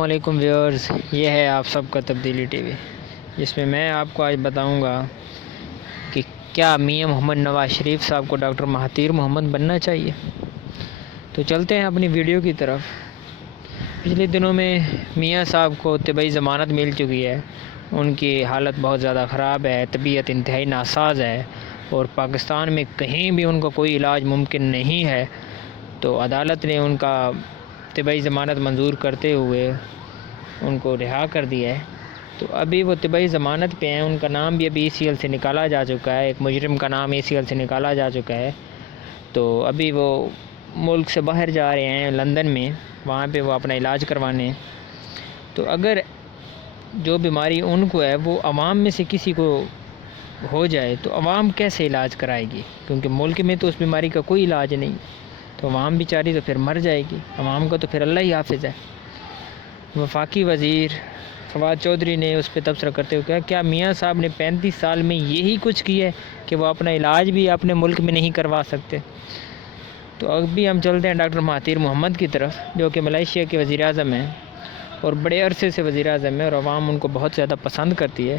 السلام علیکم ویورز، یہ ہے آپ سب کا تبدیلی ٹی وی، جس میں میں آپ کو آج بتاؤں گا کہ کیا میاں محمد نواز شریف صاحب کو ڈاکٹر مہاتیر محمد بننا چاہیے۔ تو چلتے ہیں اپنی ویڈیو کی طرف۔ پچھلے دنوں میں میاں صاحب کو طبی ضمانت مل چکی ہے، ان کی حالت بہت زیادہ خراب ہے، طبیعت انتہائی ناساز ہے اور پاکستان میں کہیں بھی ان کا کوئی علاج ممکن نہیں ہے، تو عدالت نے ان کا طبی ضمانت منظور کرتے ہوئے ان کو رہا کر دیا ہے۔ تو ابھی وہ طبی ضمانت پہ ہیں، ان کا نام بھی ابھی ECL سے نکالا جا چکا ہے، ایک مجرم کا نام ECL سے نکالا جا چکا ہے۔ تو ابھی وہ ملک سے باہر جا رہے ہیں لندن میں، وہاں پہ وہ اپنا علاج کروانے۔ تو اگر جو بیماری ان کو ہے وہ عوام میں سے کسی کو ہو جائے تو عوام کیسے علاج کرائے گی، کیونکہ ملک میں تو اس بیماری کا کوئی علاج نہیں، تو عوام بیچاری تو پھر مر جائے گی، عوام کا تو پھر اللہ ہی حافظ ہے۔ وفاقی وزیر فواد چودھری نے اس پہ تبصرہ کرتے ہوئے کہا، کیا میاں صاحب نے 35 سال میں یہی کچھ کیا ہے کہ وہ اپنا علاج بھی اپنے ملک میں نہیں کروا سکتے۔ تو ابھی ہم چلتے ہیں ڈاکٹر مہاتیر محمد کی طرف، جو کہ ملائیشیا کے وزیر اعظم ہیں اور بڑے عرصے سے وزیر اعظم ہیں اور عوام ان کو بہت زیادہ پسند کرتی ہے۔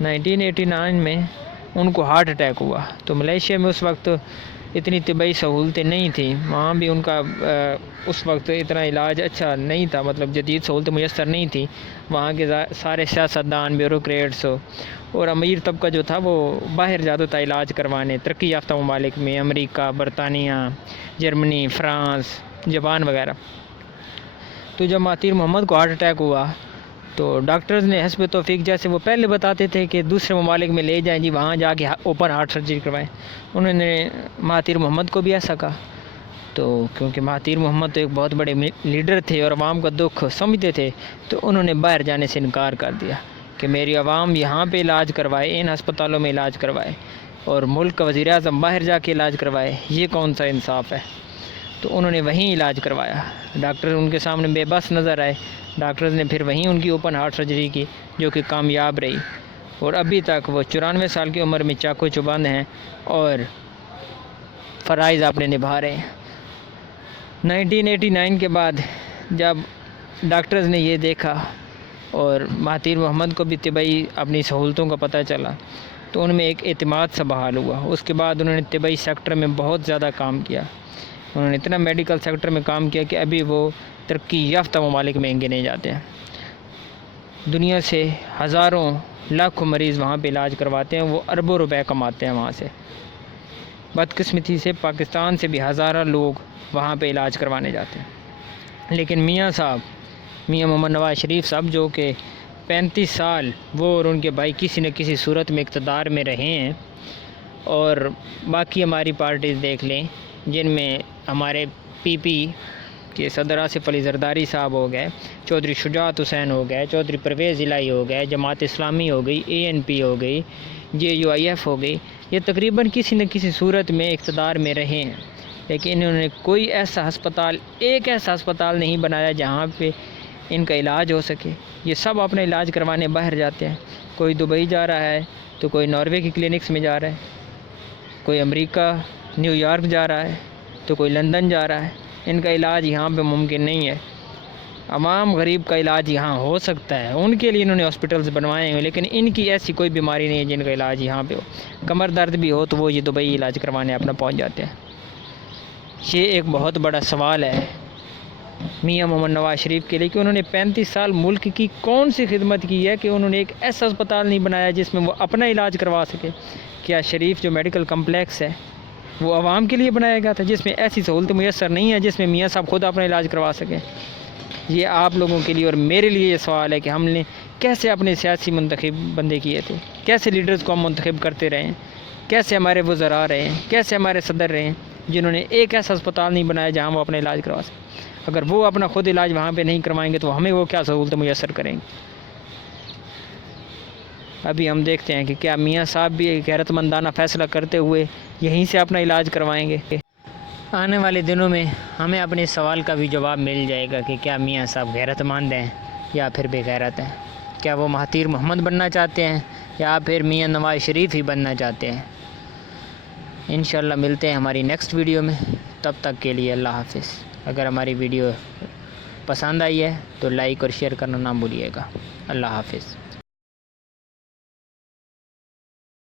1989 میں ان کو ہارٹ اٹیک ہوا، تو ملائیشیا میں اس وقت اتنی طبی سہولتیں نہیں تھیں، وہاں بھی ان کا اس وقت اتنا علاج اچھا نہیں تھا، مطلب جدید سہولتیں میسر نہیں تھیں۔ وہاں کے سارے سیاستدان، بیوروکریٹس اور امیر طبقہ جو تھا وہ باہر جاتا تھا علاج کروانے، ترقی یافتہ ممالک میں، امریکہ، برطانیہ، جرمنی، فرانس، جاپان وغیرہ۔ تو جب مہاتیر محمد کو ہارٹ اٹیک ہوا تو ڈاکٹرز نے حسب توفیق، جیسے وہ پہلے بتاتے تھے کہ دوسرے ممالک میں لے جائیں جی، وہاں جا کے اوپن ہارٹ سرجری کروائیں، انہوں نے مہاتیر محمد کو بھی ایسا کہا۔ تو کیونکہ مہاتیر محمد تو ایک بہت بڑے لیڈر تھے اور عوام کا دکھ سمجھتے تھے، تو انہوں نے باہر جانے سے انکار کر دیا کہ میری عوام یہاں پہ علاج کروائے، ان ہسپتالوں میں علاج کروائے اور ملک کا وزیر اعظم باہر جا کے علاج کروائے، یہ کون سا انصاف ہے۔ تو انہوں نے وہیں علاج کروایا، ڈاکٹر ان کے سامنے بے بس نظر آئے، ڈاکٹرز نے پھر وہیں ان کی اوپن ہارٹ سرجری کی، جو کہ کامیاب رہی، اور ابھی تک وہ 94 سال کی عمر میں چاقو چبند ہیں اور فرائض اپنے نبھا رہے ہیں۔ 1989 کے بعد جب ڈاکٹرز نے یہ دیکھا اور مہاتیر محمد کو بھی طبی اپنی سہولتوں کا پتہ چلا، تو ان میں ایک اعتماد سا بحال ہوا۔ اس کے بعد انہوں نے طبی سیکٹر میں بہت زیادہ کام کیا، انہوں نے اتنا میڈیکل سیکٹر میں کام کیا کہ ابھی وہ ترقی یافتہ ممالک میں گنے جاتے ہیں۔ دنیا سے ہزاروں لاکھوں مریض وہاں پہ علاج کرواتے ہیں، وہ اربوں روپے کماتے ہیں وہاں سے۔ بدقسمتی سے پاکستان سے بھی ہزاروں لوگ وہاں پہ علاج کروانے جاتے ہیں، لیکن میاں محمد نواز شریف صاحب، جو کہ 35 سال وہ اور ان کے بھائی کسی نہ کسی صورت میں اقتدار میں رہے ہیں، اور باقی ہماری پارٹیز دیکھ لیں، جن میں ہمارے PP کے صدر آصف علی زرداری صاحب ہو گئے، چودھری شجاعت حسین ہو گئے، چودھری پرویز الہی ہو گئے، جماعت اسلامی ہو گئی، ANP ہو گئی، JUIF ہو گئی، یہ تقریباً کسی نہ کسی صورت میں اقتدار میں رہے ہیں، لیکن انہوں نے کوئی ایسا ہسپتال نہیں بنایا جہاں پہ ان کا علاج ہو سکے۔ یہ سب اپنا علاج کروانے باہر جاتے ہیں، کوئی دبئی جا رہا ہے، تو کوئی ناروے کی کلینکس میں جا رہا ہے، کوئی امریکہ نیو یارک جا رہا ہے، تو کوئی لندن جا رہا ہے۔ ان کا علاج یہاں پہ ممکن نہیں ہے۔ عوام غریب کا علاج یہاں ہو سکتا ہے، ان کے لیے انہوں نے ہاسپٹلز بنوائے ہیں، لیکن ان کی ایسی کوئی بیماری نہیں ہے جن کا علاج یہاں پہ ہو۔ کمر درد بھی ہو تو وہ یہ دبئی علاج کروانے اپنا پہنچ جاتے ہیں۔ یہ ایک بہت بڑا سوال ہے میاں محمد نواز شریف کے لیے کہ انہوں نے 35 سال ملک کی کون سی خدمت کی ہے کہ انہوں نے ایک ایسا ہسپتال نہیں بنایا جس میں وہ اپنا علاج کروا سکے۔ کیا شریف جو میڈیکل کمپلیکس ہے وہ عوام کے لیے بنایا گیا تھا، جس میں ایسی سہولتیں میسر نہیں ہیں جس میں میاں صاحب خود اپنا علاج کروا سکیں؟ یہ آپ لوگوں کے لیے اور میرے لیے یہ سوال ہے کہ ہم نے کیسے اپنے سیاسی منتخب بندے کیے تھے، کیسے لیڈرز کو ہم منتخب کرتے رہے ہیں، کیسے ہمارے وزراء رہے ہیں، کیسے ہمارے صدر رہے ہیں، جنہوں نے ایک ایسا ہسپتال نہیں بنایا جہاں وہ اپنا علاج کروا سکیں۔ اگر وہ اپنا خود علاج وہاں پہ نہیں کروائیں گے تو ہمیں وہ کیا سہولتیں میسر کریں گے؟ ابھی ہم دیکھتے ہیں کہ کیا میاں صاحب بھی ایک غیرت مندانہ فیصلہ کرتے ہوئے یہیں سے اپنا علاج کروائیں گے۔ آنے والے دنوں میں ہمیں اپنے سوال کا بھی جواب مل جائے گا کہ کیا میاں صاحب غیرت مند ہیں یا پھر بے غیرت ہیں، کیا وہ مہاتیر محمد بننا چاہتے ہیں یا پھر میاں نواز شریف ہی بننا چاہتے ہیں۔ انشاءاللہ ملتے ہیں ہماری نیکسٹ ویڈیو میں، تب تک کے لیے اللہ حافظ۔ اگر ہماری ویڈیو پسند آئی ہے تو لائک اور شیئر کرنا نہ بھولیے گا۔ اللہ حافظ۔